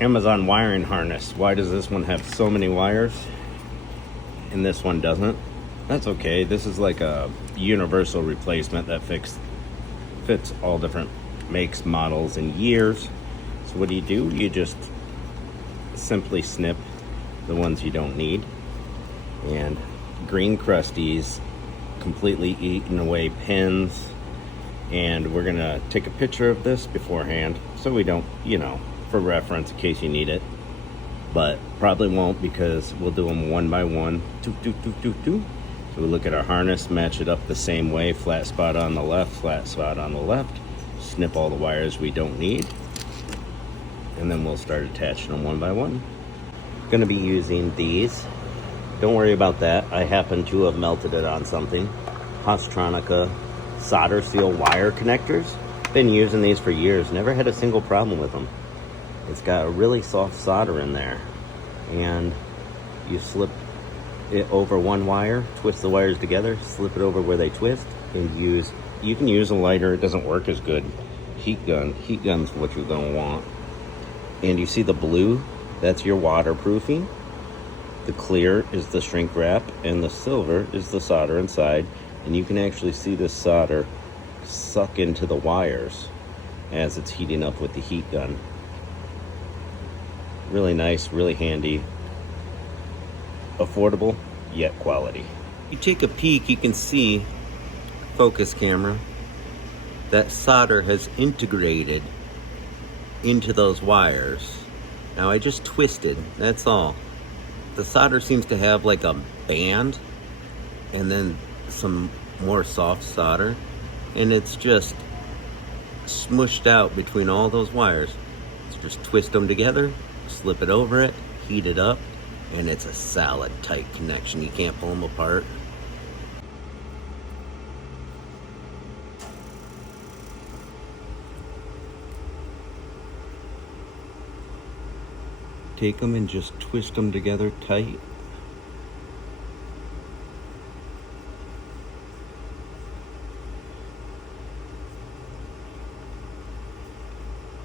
Amazon wiring harness. Why does this one have so many wires and this one doesn't? That's okay. This is like a universal replacement that fits all different makes, models, and years. So what do? You just simply snip the ones you don't need. And green crusties completely eaten away pins. And we're gonna take a picture of this beforehand so we don't, for reference in case you need it. But probably won't, because we'll do them one by one. So we look at our harness, match it up the same way, flat spot on the left, flat spot on the left, snip all the wires we don't need, and then we'll start attaching them one by one. Gonna be using these. Don't worry about that. I happen to have melted it on something. Hostronica solder seal wire connectors. Been using these for years, never had a single problem with them. It's got a really soft solder in there, and you slip it over one wire, twist the wires together, slip it over where they twist, and you can use a lighter. It doesn't work as good. Heat gun's what you're gonna want. And you see the blue, that's your waterproofing. The clear is the shrink wrap, and the silver is the solder inside. And you can actually see this solder suck into the wires as it's heating up with the heat gun. Really nice, really handy, affordable, yet quality. You take a peek, you can see, focus camera, that solder has integrated into those wires. Now I just twisted, that's all. The solder seems to have like a band and then some more soft solder, and it's just smushed out between all those wires. So just twist them together, slip it over it, heat it up, and it's a solid tight connection. You can't pull them apart. Take them and just twist them together tight.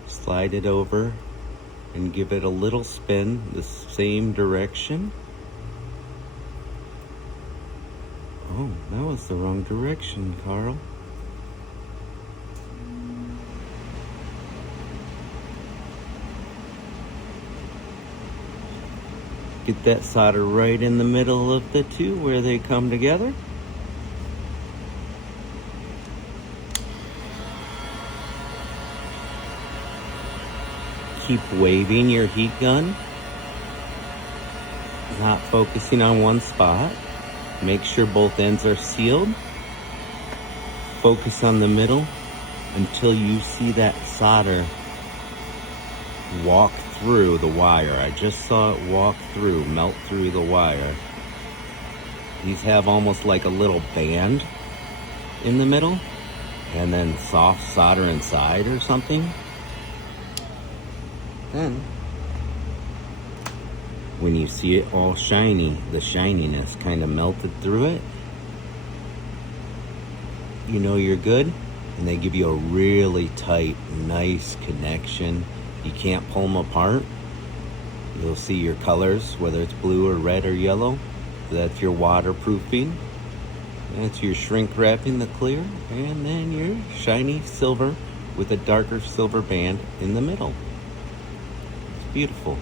Slide it over and give it a little spin the same direction. Oh, that was the wrong direction, Carl. Get that solder right in the middle of the two where they come together. Keep waving your heat gun, not focusing on one spot. Make sure both ends are sealed. Focus on the middle until you see that solder walk through the wire. I just saw it walk through, melt through the wire. These have almost like a little band in the middle, and then soft solder inside or something. Then, when you see it all shiny, the shininess kind of melted through it, you know you're good. And they give you a really tight, nice connection. You can't pull them apart. You'll see your colors, whether it's blue or red or yellow. That's your waterproofing. That's your shrink wrapping, the clear. And then your shiny silver with a darker silver band in the middle. It's beautiful.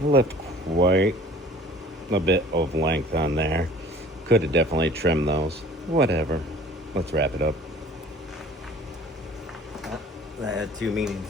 I left quite a bit of length on there. Could have definitely trimmed those. Whatever. Let's wrap it up. That had two meanings.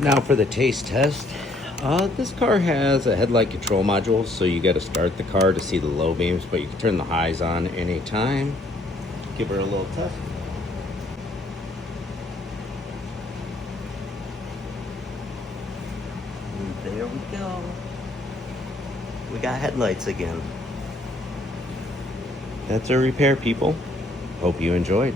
Now for the taste test. This car has a headlight control module, so you got to start the car to see the low beams, but you can turn the highs on anytime. Give her a little test. And there we go. We got headlights again. That's our repair, people. Hope you enjoyed.